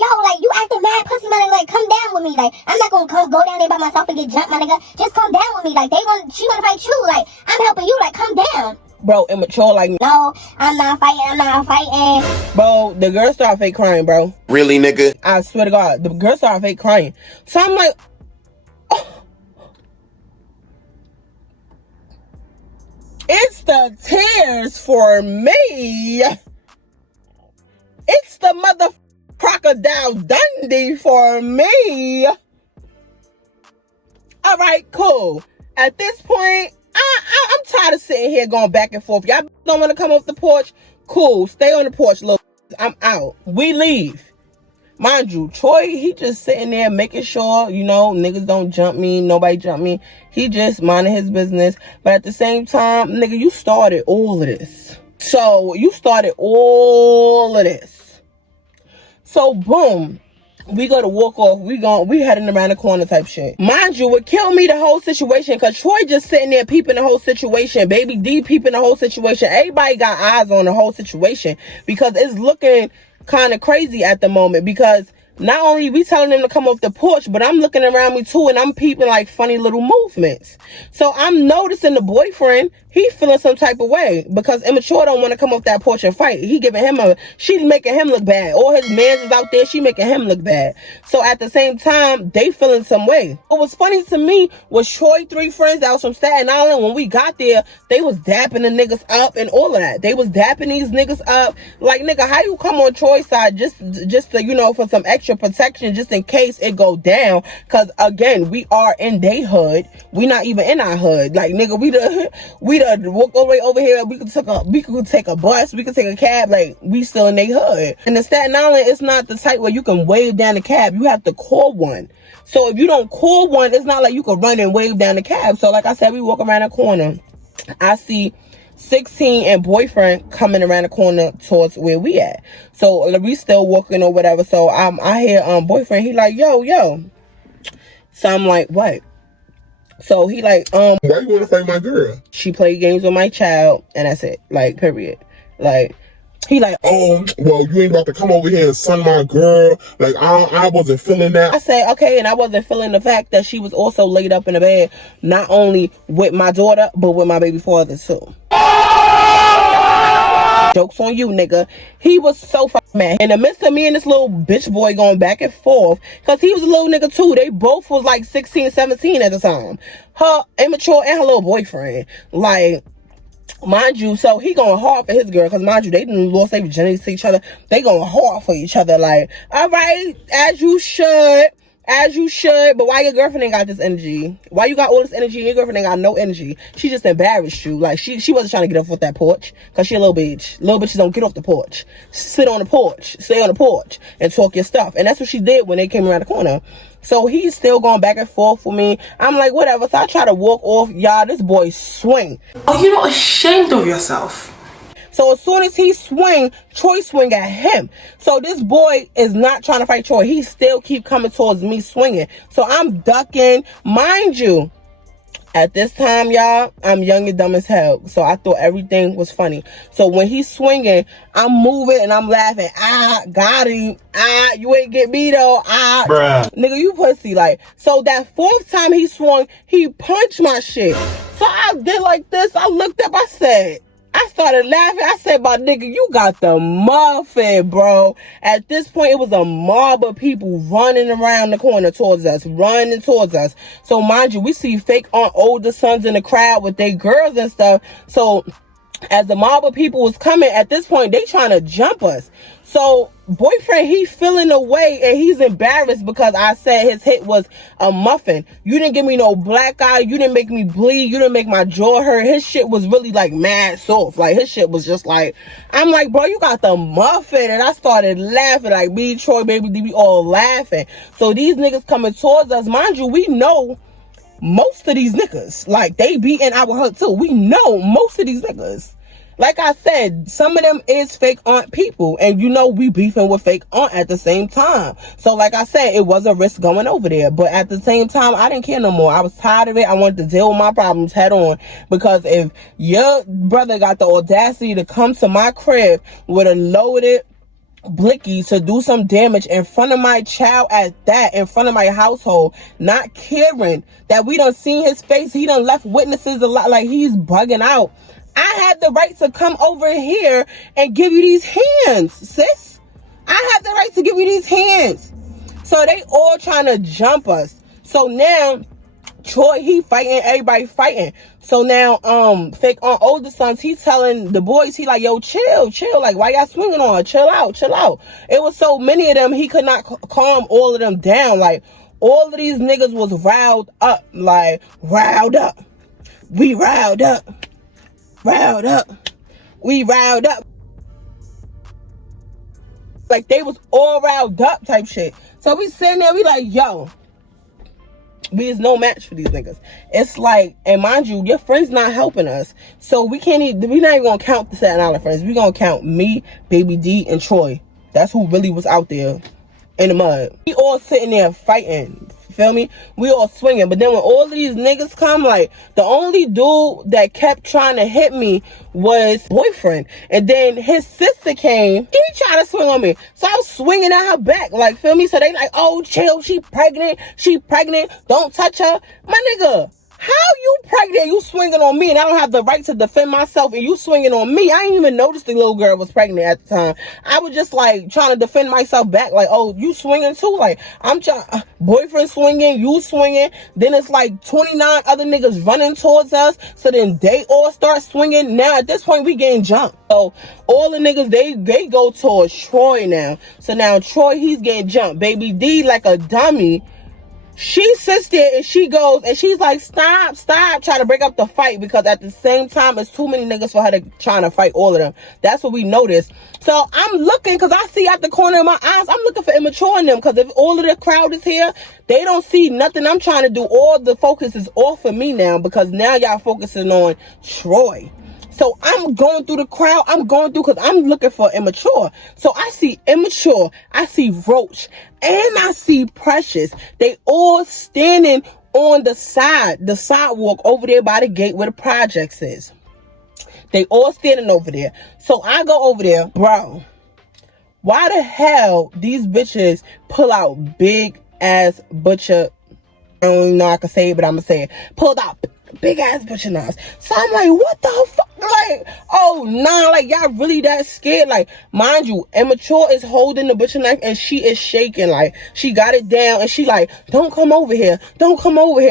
yo, like, you acting mad pussy, my nigga, like, come down with me, like, I'm not gonna go down there by myself and get jumped, my nigga, just come down with me, like, she wanna fight you, like, I'm helping you, like, come down. Bro, immature, like, no, I'm not fighting. Bro, the girl started fake crying, bro. Really, nigga? I swear to God, the girl started fake crying. So I'm like, oh. It's the tears for me. It's the mother crocodile Dundee for me. All right, cool. At this point, I'm tired of sitting here going back and forth. Y'all don't want to come off the porch? Cool. Stay on the porch, little. I'm out. We leave. Mind you, Troy, he just sitting there making sure, you know, niggas don't jump me. Nobody jump me. He just minding his business. But at the same time, nigga, you started all of this. So, you started all of this. So, boom. We go to walk off. We heading around the corner type shit. Mind you, what killed me the whole situation, because Troy just sitting there peeping the whole situation. Baby D peeping the whole situation. Everybody got eyes on the whole situation because it's looking kind of crazy at the moment, because not only we telling them to come off the porch, but I'm looking around me too and I'm peeping like funny little movements. So I'm noticing the boyfriend, he feeling some type of way because immature don't want to come off that porch and fight. She making him look bad. All his mans is out there, she making him look bad. So at the same time, they feeling some way. What was funny to me was Troy 3 friends that was from Staten Island. When we got there, they was dapping the niggas up and all of that. They was dapping these niggas up. Like, nigga, how you come on Troy's side just to, you know, for some extra protection just in case it go down? Because again, we are in they hood. We not even in our hood. Like, nigga, we walk all the way over here. We could take a bus, we could take a cab. Like, we still in they hood. And the Staten Island, it's not the type where you can wave down the cab. You have to call one. So if you don't call one, it's not like you can run and wave down the cab. So like I said, we walk around the corner. I see 16 and boyfriend coming around the corner towards where we at. So we still walking or whatever. So I hear boyfriend, he like, yo. So I'm like, what? So he like, why you want to fight my girl? She played games with my child, and that's it. Like, period. Like, he like, oh, well, you ain't about to come over here and son my girl. Like, I wasn't feeling that. I said, okay, and I wasn't feeling the fact that she was also laid up in the bed, not only with my daughter, but with my baby father too. Joke's on you, nigga. He was so fucking mad. In the midst of me and this little bitch boy going back and forth, because he was a little nigga too. They both was like 16, 17 at the time. Her immature and her little boyfriend. Like, mind you, so he going hard for his girl, because mind you, they didn't lost their virginity to each other. They going hard for each other. Like, all right, as you should. As you should, but why your girlfriend ain't got this energy? Why you got all this energy and your girlfriend ain't got no energy? She just embarrassed you. Like, she wasn't trying to get off with that porch, because she a little bitch. Little bitches don't get off the porch. Sit on the porch. Stay on the porch and talk your stuff. And that's what she did when they came around the corner. So he's still going back and forth for me. I'm like, whatever. So I try to walk off. Y'all, this boy swing. Are you not ashamed of yourself? So as soon as he swing, Troy swing at him. So this boy is not trying to fight Troy. He still keep coming towards me swinging. So I'm ducking. Mind you, at this time, y'all, I'm young and dumb as hell. So I thought everything was funny. So when he's swinging, I'm moving and I'm laughing. Got him. You ain't get me though. Bruh. Nigga, you pussy. Like, so that 4th time he swung, he punched my shit. So I did like this. I looked up. I started laughing. I said, my nigga, you got the muffin, bro. At this point, it was a mob of people running around the corner towards us, running towards us. So mind you, we see fake older sons in the crowd with their girls and stuff. So as the mob of people was coming, at this point, they trying to jump us. So boyfriend, he feeling away and he's embarrassed because I said his hit was a muffin. You didn't give me no black eye. You didn't make me bleed. You didn't make my jaw hurt. His shit was really like mad soft. Like, his shit was just like, I'm like, bro, you got the muffin. And I started laughing. Like, me, Troy, baby D, we all laughing. So these niggas coming towards us. Mind you, we know most of these niggas. Like, they be in our hood too. We know most of these niggas. Like I said, some of them is fake aunt people. And you know we beefing with fake aunt at the same time. So like I said, it was a risk going over there. But at the same time, I didn't care no more. I was tired of it. I wanted to deal with my problems head on. Because if your brother got the audacity to come to my crib with a loaded Blicky to do some damage in front of my child at that, in front of my household, not caring that we done seen his face. He done left witnesses a lot, like he's bugging out. I had the right to come over here and give you these hands, sis. I have the right to give you these hands. So they all trying to jump us. So now Troy, he fighting, everybody fighting. So now, fake on older sons, he telling the boys, he like, yo, chill, like, why y'all swinging on? Chill out. It was so many of them, he could not calm all of them down. Like, all of these niggas was riled up, like, riled up. We riled up. We riled up. Like, they was all riled up type shit. So we sitting there, we like, yo, we is no match for these niggas. It's like, and mind you, your friends not helping us. So we not even gonna count the Staten Island friends. We gonna count me, Baby D, and Troy. That's who really was out there in the mud. We all sitting there fighting. Feel me? We all swinging. But then when all of these niggas come, like, the only dude that kept trying to hit me was boyfriend. And then his sister came. He tried to swing on me. So I was swinging at her back. Like, feel me? So they like, oh, chill. She pregnant. Don't touch her. My nigga, how you pregnant? You swinging on me and I don't have the right to defend myself and you swinging on me. I didn't even notice the little girl was pregnant at the time. I was just like trying to defend myself back. Like, oh, you swinging too? Like, I'm trying, boyfriend swinging, you swinging. Then it's like 29 other niggas running towards us. So then they all start swinging. Now at this point we getting jumped. So all the niggas, they go towards Troy now. So now Troy, he's getting jumped. Baby D, like a dummy, she sits there and she goes and she's like, stop, trying to break up the fight, because at the same time, it's too many niggas for her to trying to fight all of them. That's what we noticed. So I'm looking, because I see out the corner of my eyes, I'm looking for immature in them, because if all of the crowd is here, they don't see nothing I'm trying to do. All the focus is off of me now, because now y'all focusing on Troy. So I'm going through the crowd. Because I'm looking for immature. So I see immature. I see Roach. And I see Precious. They all standing on the sidewalk over there by the gate where the projects is. They all standing over there. So I go over there. Bro, why the hell these bitches pull out big ass butcher? I don't even know I can say it, but I'm going to say it. Pulled out big ass butcher knives. So I'm like, what the fuck? Like, oh nah, like y'all really that scared? Like, mind you, immature is holding the butcher knife and she is shaking. Like, she got it down and she like, don't come over here,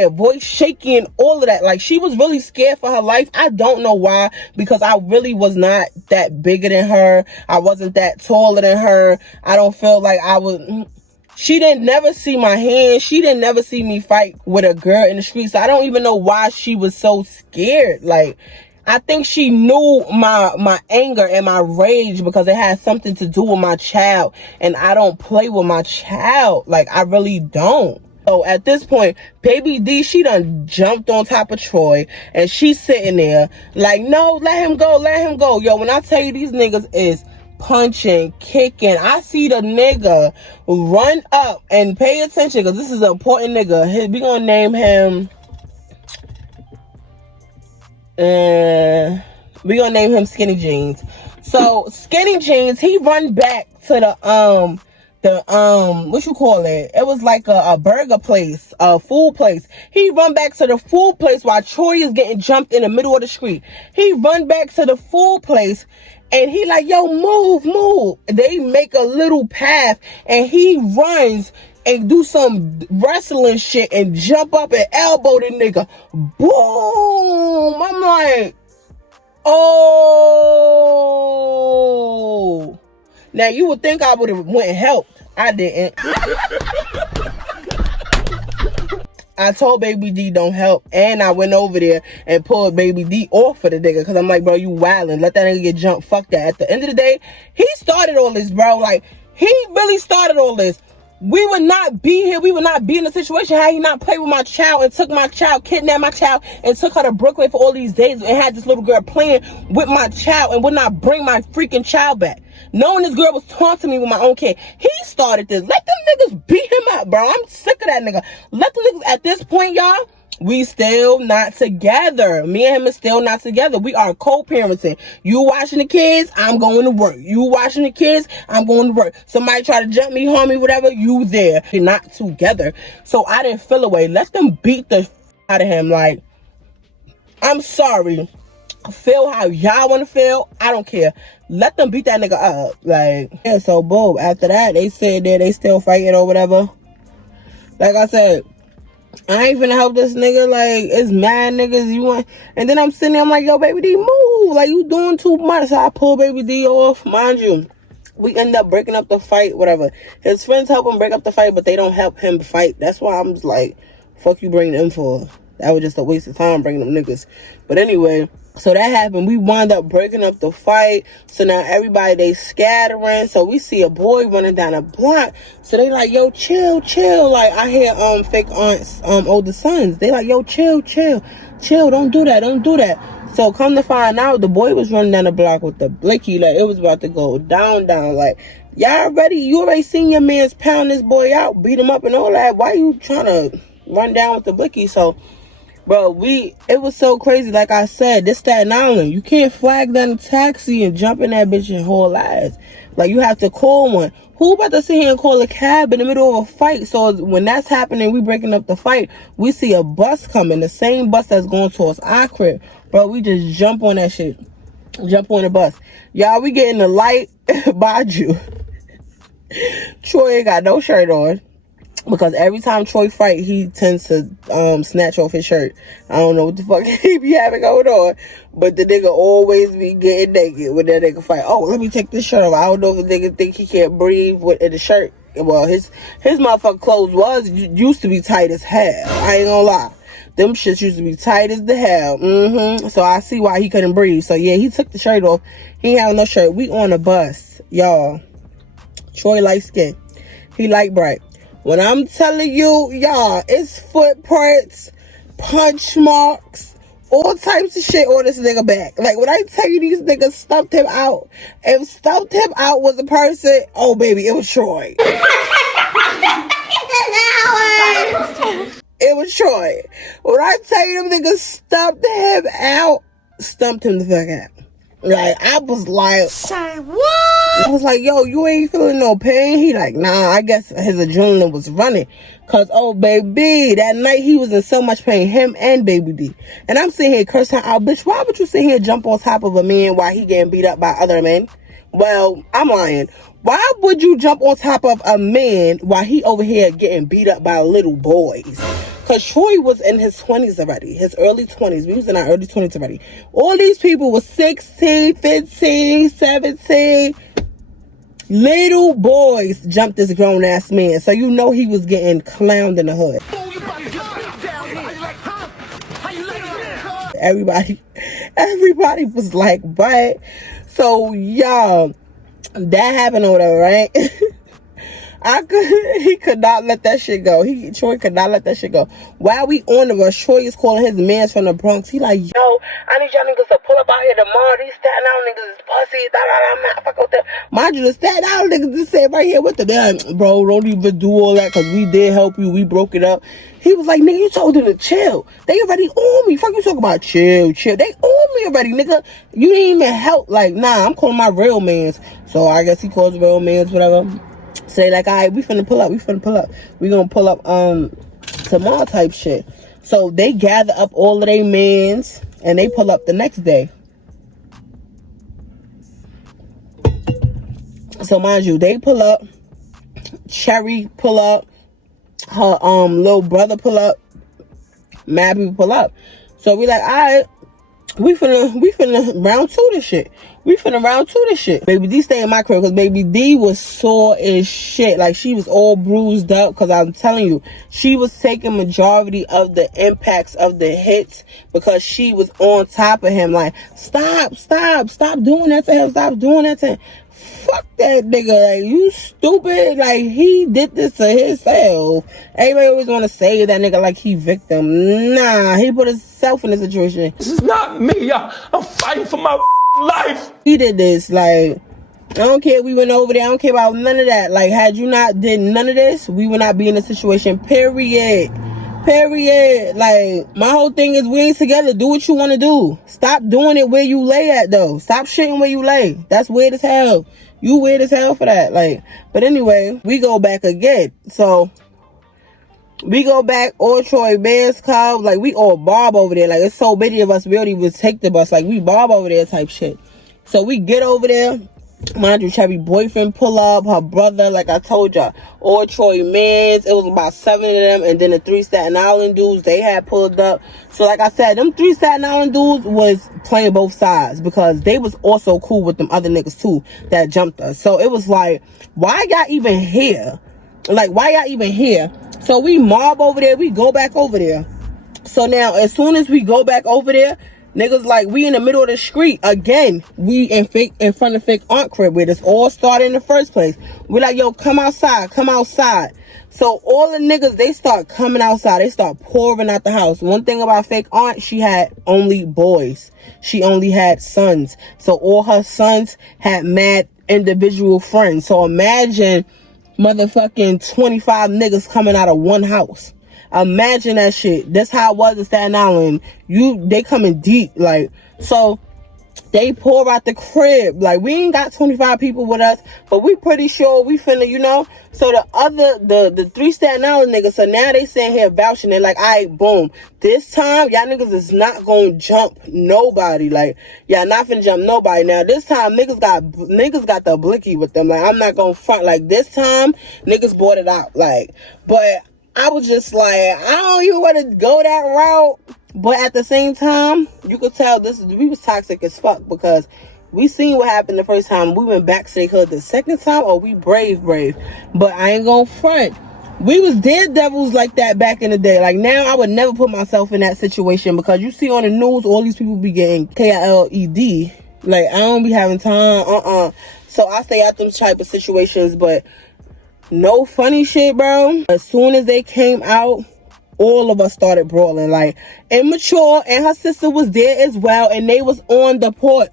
voice shaking, all of that. Like, she was really scared for her life. I don't know why, because I really was not that bigger than her. I wasn't that taller than her. I don't feel like I was. She didn't never see my hands. She didn't never see me fight with a girl in the street. So I don't even know why she was so scared. Like, I think she knew my anger and my rage, because it had something to do with my child. And I don't play with my child. Like, I really don't. So at this point, Baby D, she done jumped on top of Troy. And she's sitting there like, no, let him go. Yo, when I tell you these niggas is punching, kicking, I see the nigga run up, and pay attention, because this is an important nigga. We gonna name him Skinny Jeans. So Skinny Jeans, he run back to the what you call it? It was like a burger place, a food place. He run back to the food place while Troy is getting jumped in the middle of the street. He run back to the food place and he like, yo, move. They make a little path and he runs and do some wrestling shit and jump up and elbow the nigga. Boom! I'm like, oh. Now you would think I would have went and helped. I didn't. I told Baby D don't help, and I went over there and pulled Baby D off for the nigga, because I'm like, bro, you wildin', let that nigga get jumped, fuck that. At the end of the day, he started all this, bro. Like, he really started all this. We would not be here, we would not be in a situation had he not played with my child and took my child, kidnapped my child, and took her to Brooklyn for all these days and had this little girl playing with my child and would not bring my freaking child back. Knowing this girl was taunting me with my own kid. He started this. Let them niggas beat him up, bro. I'm sick of that nigga. Let the niggas, at this point, y'all, We still not together. Me and him is still not together. We are co-parenting. You watching the kids, I'm going to work. You watching the kids, I'm going to work. Somebody try to jump me, harm me, whatever, you there. We're not together. So I didn't feel away. Let them beat the out of him. Like, I'm sorry. Feel how y'all want to feel. I don't care. Let them beat that nigga up. Like, yeah, so boom. After that, they said that they still fighting or whatever. Like I said, I ain't finna help this nigga. Like, it's mad niggas you want. And then I'm sitting there, I'm like, yo, baby D, move. Like, you doing too much. So I pull baby D off. Mind you, we end up breaking up the fight, whatever. His friends help him break up the fight, but they don't help him fight. That's why I'm just like, fuck you bringing them for. That was just a waste of time bringing them niggas. But anyway, so that happened. We wound up breaking up the fight. So now everybody, they scattering. So we see a boy running down a block. So they like, yo, chill, chill. Like, I hear fake aunts, older sons. They like, yo, chill, chill. Chill, don't do that, don't do that. So come to find out, the boy was running down the block with the blicky. Like, it was about to go down. Like, y'all ready? You already seen your man's pound this boy out, beat him up and all that. Why you trying to run down with the blicky? So, bro, it was so crazy. Like I said, this Staten Island. You can't flag down a taxi and jump in that bitch and haul ass. Like, you have to call one. Who about to sit here and call a cab in the middle of a fight? So when that's happening, we breaking up the fight, we see a bus coming, the same bus that's going towards our crib. Bro, we just jump on that shit. Jump on the bus. Y'all, we getting the light by you. Troy ain't got no shirt on. Because every time Troy fight, he tends to snatch off his shirt. I don't know what the fuck he be having going on. But the nigga always be getting naked when that nigga fight. Oh, let me take this shirt off. I don't know if the nigga think he can't breathe in the shirt. Well, his motherfucking clothes used to be tight as hell. I ain't gonna lie. Them shits used to be tight as the hell. So I see why he couldn't breathe. So yeah, he took the shirt off. He ain't have no shirt. We on a bus, y'all. Troy light skin. He light bright. When I'm telling you, y'all, it's footprints, punch marks, all types of shit on this nigga back. Like, when I tell you these niggas stumped him out, if stumped him out was a person, oh, baby, it was Troy. It was Troy. When I tell you them niggas stumped him out, stumped him the fuck out. Like, I was like, say what? I was like, yo, you ain't feeling no pain? He like, nah, I guess his adrenaline was running. Cause, oh, baby, that night he was in so much pain, him and Baby D. And I'm sitting here cursing out, bitch, why would you sit here and jump on top of a man while he getting beat up by other men? Well, I'm lying. Why would you jump on top of a man while he over here getting beat up by little boys? Because Troy was in his 20s already. His early 20s. We was in our early 20s already. All these people was 16, 15, 17. Little boys jumped this grown-ass man. So you know he was getting clowned in the hood. Everybody was like, but. So, y'all, that happened or whatever, right? He could not let that shit go. Troy could not let that shit go. While we on the bus, Troy is calling his mans from the Bronx. He like, yo, I need y'all niggas to pull up out here tomorrow. These Staten Island niggas is pussy. I'm not fucking with them. Mind you, the Staten Island niggas just said right here with them. Like, bro, don't even do all that because we did help you. We broke it up. He was like, nigga, you told them to chill. They already on me. Fuck you talking about chill. They on me already, nigga. You didn't even help. Like, nah, I'm calling my real mans. So I guess he calls real mans, whatever. Say like, all right, we finna pull up. We gonna pull up tomorrow type shit. So they gather up all of their mans and they pull up the next day. So mind you, they pull up. Cherry pull up. Her little brother pull up. Mad people pull up. So we like, all right, we finna round two this shit. Baby D stay in my crib because Baby D was sore as shit. Like, she was all bruised up because I'm telling you, she was taking majority of the impacts of the hits because she was on top of him. Like, stop doing that to him. Fuck that nigga. Like, you stupid. Like, he did this to himself. Everybody always want to say that nigga like he victim. Nah, he put himself in the situation. This is not me. I'm fighting for my life. He did this. Like, I don't care if we went over there. I don't care about none of that. Like, had you not did none of this, we would not be in this situation. Period. Period. Like, my whole thing is we ain't together. Do what you want to do. Stop doing it where you lay at, though. Stop shitting where you lay. That's weird as hell. You weird as hell for that. Like, but anyway, we go back again. So, we go back, all Troy Bears Cubs. Like, we all bob over there. Like, it's so many of us, we don't even take the bus. Like, we bob over there type shit. So, we get over there. Mind you, Cherry boyfriend pull up, her brother, like I told y'all, all Troy mans. It was about 7 of them, and then the 3 Staten Island dudes, they had pulled up. So like I said, them 3 Staten Island dudes was playing both sides because they was also cool with them other niggas too that jumped us. So it was like, why y'all even here? Like, why y'all even here? So we mob over there, we go back over there. So now, as soon as we go back over there, niggas like, we in the middle of the street again. We in front of fake aunt crib where this all started in the first place. We like, yo, come outside, come outside. So all the niggas, they start coming outside. They start pouring out the house. One thing about fake aunt, she had only boys. She only had sons. So all her sons had mad individual friends. So imagine motherfucking 25 niggas coming out of one house. Imagine that shit. That's how it was in Staten Island. They coming deep, like, so they pour out the crib. Like, we ain't got 25 people with us, but we pretty sure we finna, you know. So the 3 Staten Island niggas, so now they sitting here vouching. They're like, all right, boom. This time, y'all niggas is not gonna jump nobody. Like, y'all not finna jump nobody. Now, this time, niggas got the blicky with them. Like, I'm not gonna front. Like, this time, niggas bought it out. Like, but I was just like, I don't even want to go that route. But at the same time, you could tell we was toxic as fuck because we seen what happened the first time. We went back to the hood the second time. Oh, we brave. But I ain't gonna front. We was daredevils like that back in the day. Like, now I would never put myself in that situation because you see on the news, all these people be getting KILED. Like, I don't be having time. So I stay out them type of situations, but no funny shit, bro. As soon as they came out, all of us started brawling. Like, Immature and her sister was there as well, and they was on the porch.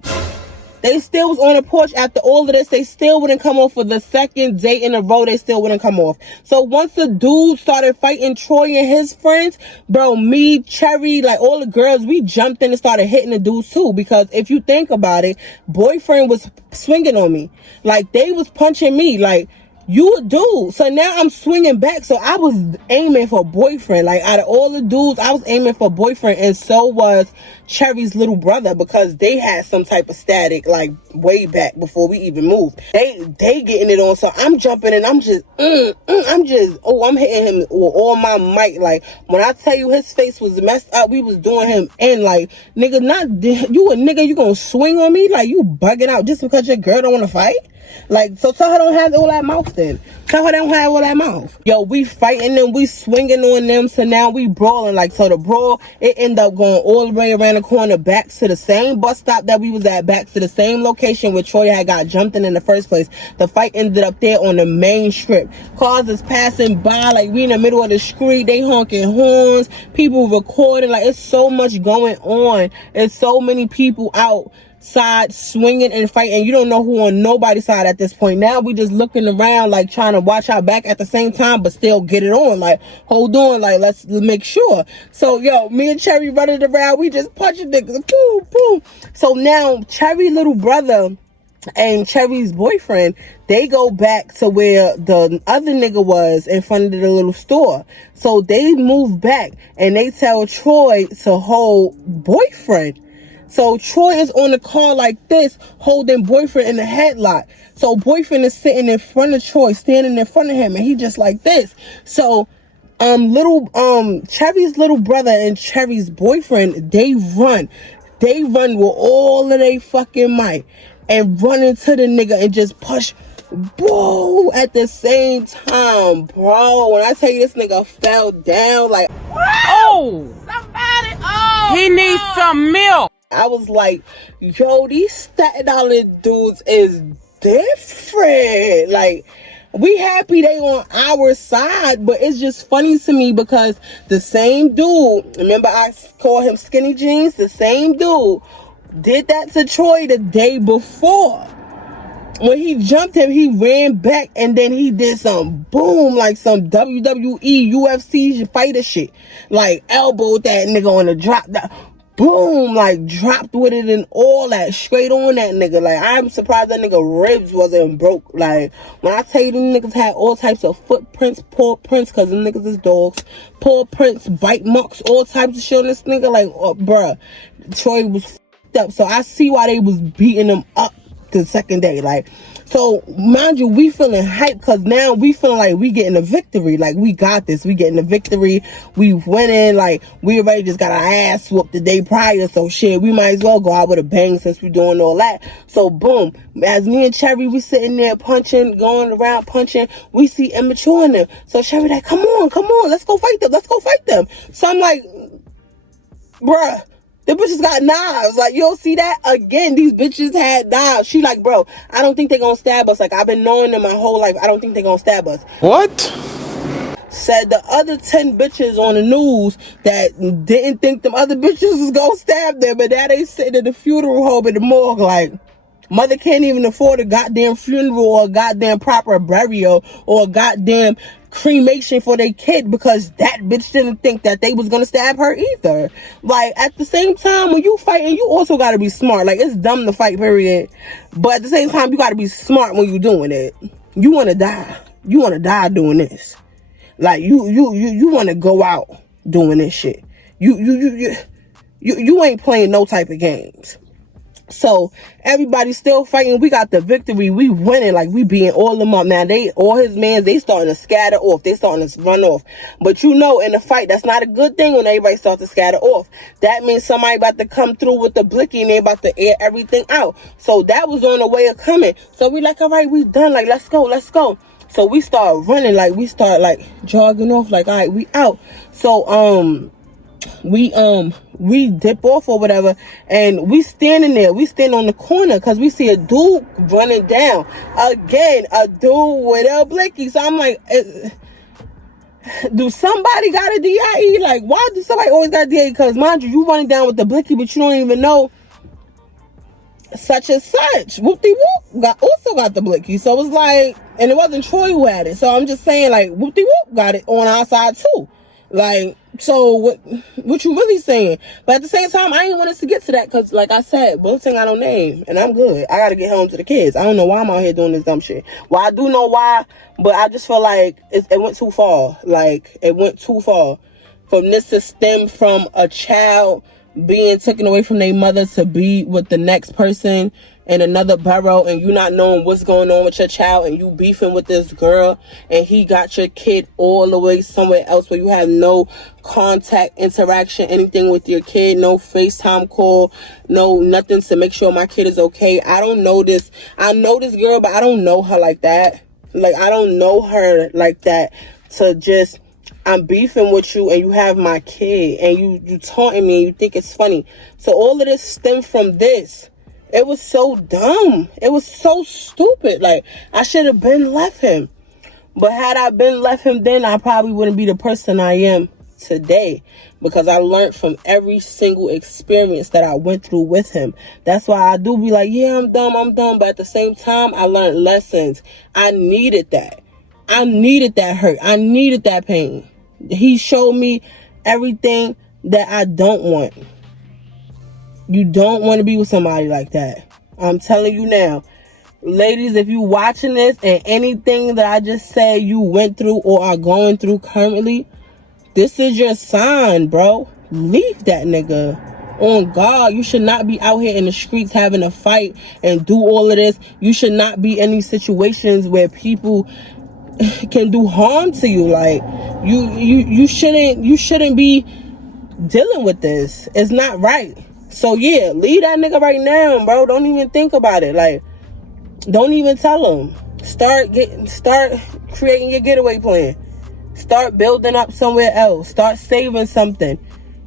They still was on the porch after all of this. They still wouldn't come off for the second day in a row. They still wouldn't come off. So once the dude started fighting Troy and his friends, bro, me, Cherry, like all the girls, we jumped in and started hitting the dudes too. Because if you think about it, boyfriend was swinging on me. Like, they was punching me. Like, you a dude. So now I'm swinging back. So I was aiming for boyfriend. Like, out of all the dudes, I was aiming for boyfriend. And so was Cherry's little brother, because they had some type of static, like, way back before we even moved. They getting it on. So I'm jumping and I'm just, I'm hitting him with all my might. Like, when I tell you his face was messed up, we was doing him in. Like, nigga, you a nigga, you gonna swing on me? Like, you bugging out just because your girl don't want to fight? Like, so tell her don't have all that mouth then. Tell her don't have all that mouth. Yo, we fighting them, we swinging on them, so now we brawling. Like, so the brawl, it ended up going all the way around the corner, back to the same bus stop that we was at, back to the same location where Troy had got jumped in the first place. The fight ended up there on the main strip. Cars is passing by, like, we in the middle of the street, they honking horns, people recording. Like, it's so much going on. There's so many people outside swinging and fighting. You don't know who on nobody's side at this point. Now we just looking around, like, trying to watch our back at the same time, but still get it on. Like, hold on, like, let's make sure. So, yo, me and Cherry running around, we just punching niggas. Boom, boom. So now Cherry little brother and Cherry's boyfriend, they go back to where the other nigga was in front of the little store. So they move back and they tell Troy to hold boyfriend. So Troy is on the car like this, holding boyfriend in the headlock. So boyfriend is sitting in front of Troy, standing in front of him, and he just like this. So Cherry's little brother and Cherry's boyfriend, they run with all of their fucking might and run into the nigga and just push, bro, at the same time, bro. When I tell you this nigga fell down, like, Oh! Somebody! Oh! He needs some milk! I was like, yo, these Staten Island dudes is different. Like, we happy they on our side, but it's just funny to me because the same dude, remember I called him Skinny Jeans? The same dude did that to Troy the day before. when he jumped him, he ran back and then he did some boom, like some WWE, UFC fighter shit. Like elbowed that nigga on the drop. Boom, like dropped with it and all that straight on that nigga. Like I'm surprised that nigga ribs wasn't broke. Like when I tell you them niggas had all types of footprints, paw prints, cause them niggas is dogs, paw prints, bite marks, all types of shit on this nigga. Like bruh, Troy was f***ed up. So I see why they was beating him up the second day. Like, so mind you, we feeling hyped because now we feeling like we getting a victory. Like we got this, we getting a victory, we winning. Like we already just got our ass whooped the day prior, so shit, we might as well go out with a bang since we doing all that. So boom, as me and Cherry, we sitting there punching, going around punching, we see immature in them. So Cherry like, come on, let's go fight them. So I'm like, bruh, the bitches got knives. Like, you don't see that? Again, these bitches had knives. She like, bro, I don't think they gonna stab us. Like, I've been knowing them my whole life. I don't think they gonna stab us. What? Said the other 10 bitches on the news that didn't think them other bitches was gonna stab them, but now they sitting at the funeral home in the morgue like, mother can't even afford a goddamn funeral or a goddamn proper burial or a goddamn cremation for their kid because that bitch didn't think that they was gonna stab her either. Like, at the same time, when you fighting, you also gotta be smart. Like, it's dumb to fight, period, but at the same time, you gotta be smart when you doing it. You wanna die. You wanna die doing this. Like, you wanna go out doing this shit. You ain't playing no type of games. So everybody's still fighting. We got the victory. We winning. Like, we beating all them up. Now all his mans, they starting to scatter off. They starting to run off. But you know, in a fight, that's not a good thing when everybody starts to scatter off. That means somebody about to come through with the blicky and they about to air everything out. So that was on the way of coming. So we like, all right, we done. Like, let's go. So we start running. Like, we start like jogging off. Like, all right, we out. So we dip off or whatever, and we standing there. We stand on the corner because we see a dude running down. Again, a dude with a blicky. So I'm like, do somebody got a DIE? Like, why does somebody always got a DIE? Because mind you, you running down with the blicky, but you don't even know such and such. Whoop-de-whoop also got the blicky. So it's like, and it wasn't Troy who had it. So I'm just saying, like, whoop-de-whoop got it on our side too. Like, so what you really saying? But at the same time, I ain't want us to get to that because, like I said, Wilson got no name, and I'm good. I gotta get home to the kids. I don't know why I'm out here doing this dumb shit. Well, I do know why, but I just feel like it went too far. Like, it went too far from this to stem from a child being taken away from their mother to be with the next person in another borough, and you not knowing what's going on with your child, and you beefing with this girl, and he got your kid all the way somewhere else where you have no contact, interaction, anything with your kid, no FaceTime call, no nothing to make sure my kid is okay. I don't know this. I know this girl, but I don't know her like that. Like, I don't know her like that to just, I'm beefing with you and you have my kid and you taunting me and you think it's funny. So all of this stems from this. It was so dumb. It was so stupid. Like, I should have been left him. But had I been left him then, I probably wouldn't be the person I am today. Because I learned from every single experience that I went through with him. That's why I do be like, yeah, I'm dumb. But at the same time, I learned lessons. I needed that. I needed that hurt. I needed that pain. He showed me everything that I don't want. You don't want to be with somebody like that. I'm telling you now. Ladies, if you watching this and anything that I just said you went through or are going through currently, this is your sign, bro. Leave that nigga. On God, you should not be out here in the streets having a fight and do all of this. You should not be in these situations where people can do harm to you. Like, you shouldn't be dealing with this. It's not right. So yeah, leave that nigga right now, bro. Don't even think about it. Like, don't even tell him. Start creating your getaway plan. Start building up somewhere else. Start saving something.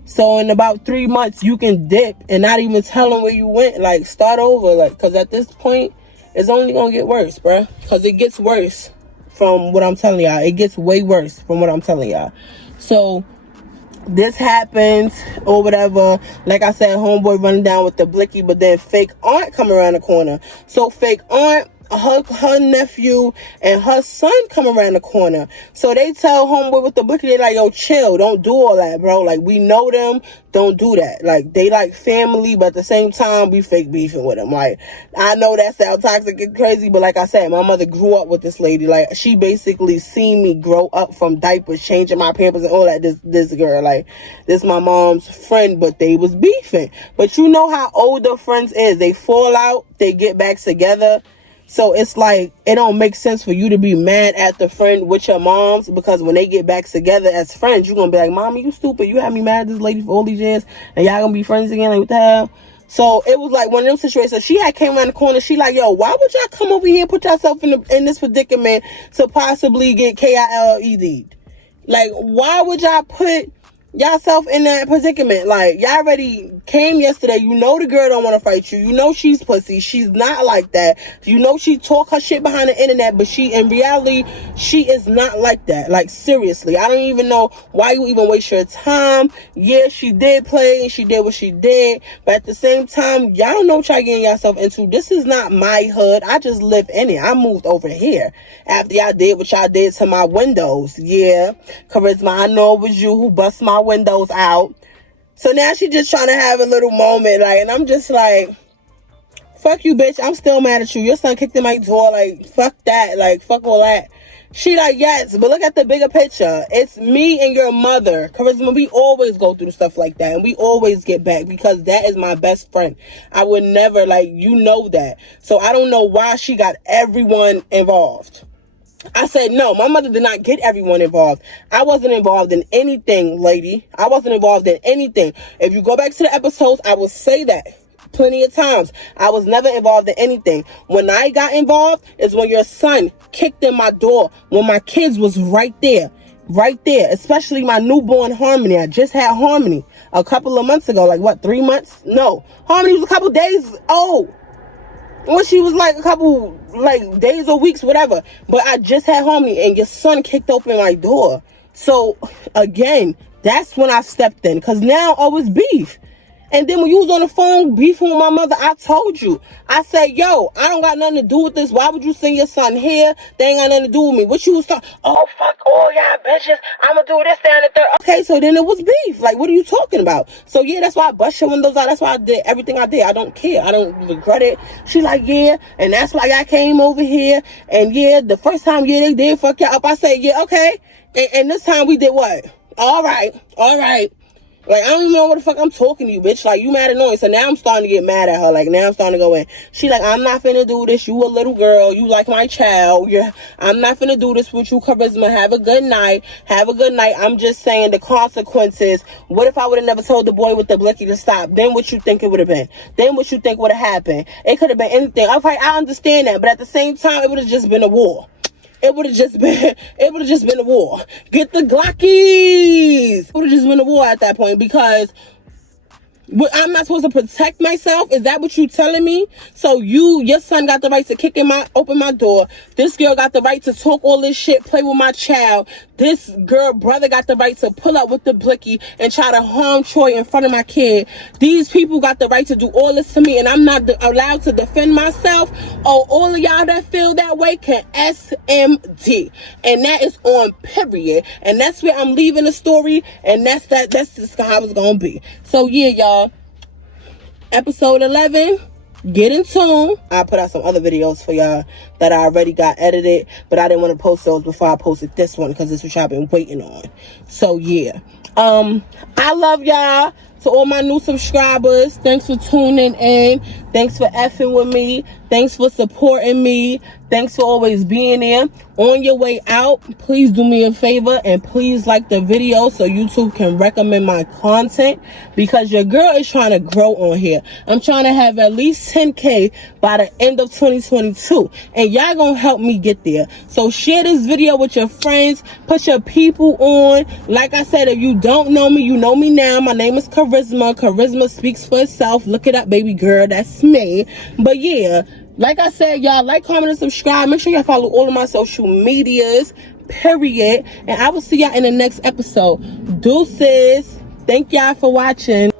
So in about 3 months you can dip and not even tell him where you went. Like, start over. Like, cause at this point it's only gonna get worse, bro. Cause it gets worse from what I'm telling y'all. It gets way worse from what I'm telling y'all. So this happens or whatever. Like I said, homeboy running down with the blicky, but then fake aunt come around the corner. So fake aunt, her nephew and her son come around the corner. So they tell homeboy with the blicky, they like, yo, chill, don't do all that, bro. Like, we know them, don't do that. Like, they like family, but at the same time, we fake beefing with them. Like, I know that sounds toxic and crazy, but like I said, my mother grew up with this lady. Like, she basically seen me grow up from diapers, changing my pampers and all that. This girl, like, this my mom's friend, but they was beefing. But you know how older friends is. They fall out, they get back together. So it's like, it don't make sense for you to be mad at the friend with your moms, because when they get back together as friends, you're going to be like, Mommy, you stupid. You had me mad at this lady for all these years, and y'all going to be friends again? Like, what the hell? So it was like one of them situations. She had came around the corner. She like, yo, why would y'all come over here and put yourself in this predicament to possibly get KILED? Like, why would y'all put yourself in that predicament? Like, y'all already came yesterday. You know the girl don't want to fight you. You know she's pussy. She's not like that. You know she talk her shit behind the internet, but she, in reality, she is not like that. Like, seriously, I don't even know why you even waste your time. Yeah, she did play and she did what she did, but at the same time, y'all don't know what y'all getting yourself into. This is not my hood. I just live in it. I moved over here after y'all did what y'all did to my windows. Yeah, Charisma, I know it was you who bust my windows out. So now she just trying to have a little moment, like, and I'm just like, fuck you, bitch. I'm still mad at you. Your son kicked in my door. Like, fuck that. Like, fuck all that. She like, yes, but look at the bigger picture. It's me and your mother. Charisma, we always go through stuff like that, and we always get back, because that is my best friend. I would never, like, you know that. So I don't know why she got everyone involved. I said, no, my mother did not get everyone involved. I wasn't involved in anything, lady. I wasn't involved in anything. If you go back to the episodes, I will say that plenty of times. I was never involved in anything. When I got involved is when your son kicked in my door, when my kids was right there, especially my newborn Harmony. I just had Harmony a couple of months ago, like what, 3 months? No, Harmony was a couple days old. When she was like a couple, like, days or weeks, whatever. But I just had Harmony, and your son kicked open my door. So, again, that's when I stepped in. Because now, oh, it's beef. And then when you was on the phone beefing with my mother, I told you. I said, yo, I don't got nothing to do with this. Why would you send your son here? They ain't got nothing to do with me. What you was talking? Oh, fuck all y'all bitches. I'm going to do this, that, and the third. Okay, so then it was beef. Like, what are you talking about? So, yeah, that's why I bust your windows out. That's why I did everything I did. I don't care. I don't regret it. She like, yeah, and that's why I came over here. And, yeah, the first time, yeah, they did fuck y'all up. I said, yeah, okay. And this time we did what? All right. Like, I don't even know what the fuck I'm talking to you, bitch. Like, you mad annoying. So now I'm starting to get mad at her. Like, now I'm starting to go in. She like, I'm not finna do this. You a little girl. You like my child. I'm not finna do this with you, Charisma. Have a good night. I'm just saying the consequences. What if I would have never told the boy with the blicky to stop? Then what you think it would have been? Then what you think would have happened? It could have been anything. Okay, I understand that. But at the same time, it would have just been a war. It would have just been a war. Get the Glockies. It would have just been a war at that point, because I'm not supposed to protect myself? Is that what you telling me? So your son got the right to open my door. This girl got the right to talk all this shit, play with my child. This girl brother got the right to pull up with the blicky and try to harm Troy in front of my kid. These people got the right to do all this to me, and I'm not allowed to defend myself. Oh, all of y'all that feel that way can SMD. And that is on period. And that's where I'm leaving the story, and that's just how it's gonna be. So yeah, y'all. Episode 11, get in tune. I put out some other videos for y'all that I already got edited, but I didn't want to post those before I posted this one, because this is what y'all been waiting on. So yeah, I love y'all. To all my new subscribers, thanks for tuning in. Thanks for effing with me. Thanks for supporting me. Thanks for always being there. On your way out, please do me a favor and please like the video so YouTube can recommend my content, because your girl is trying to grow on here. I'm trying to have at least 10K by the end of 2022, and y'all gonna help me get there. So share this video with your friends. Put your people on. Like I said, if you don't know me, you know me now. My name is Charisma. Charisma speaks for itself. Look it up, baby girl. That's me. But yeah, like I said, y'all, like, comment, and subscribe. Make sure y'all follow all of my social medias, period. And I will see y'all in the next episode. Deuces. Thank y'all for watching.